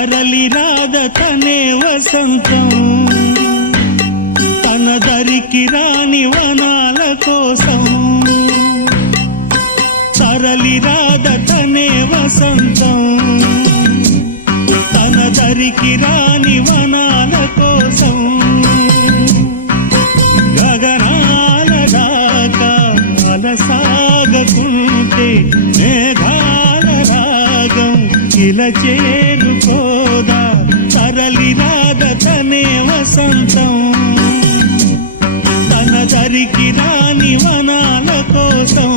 తరలి రాద తనే వసంతం తన దరికి రాని వనాల కోసం తరలి రాద తనే వసంతం తన దరికి రాని వనాల కోసం గగనాల దాకా అలసాగకుంటే మేఘాల రాగం ఇలా చేరుకోదా తరలి రాద తనే వసంతం తన దరికి రాని వనాల కోసం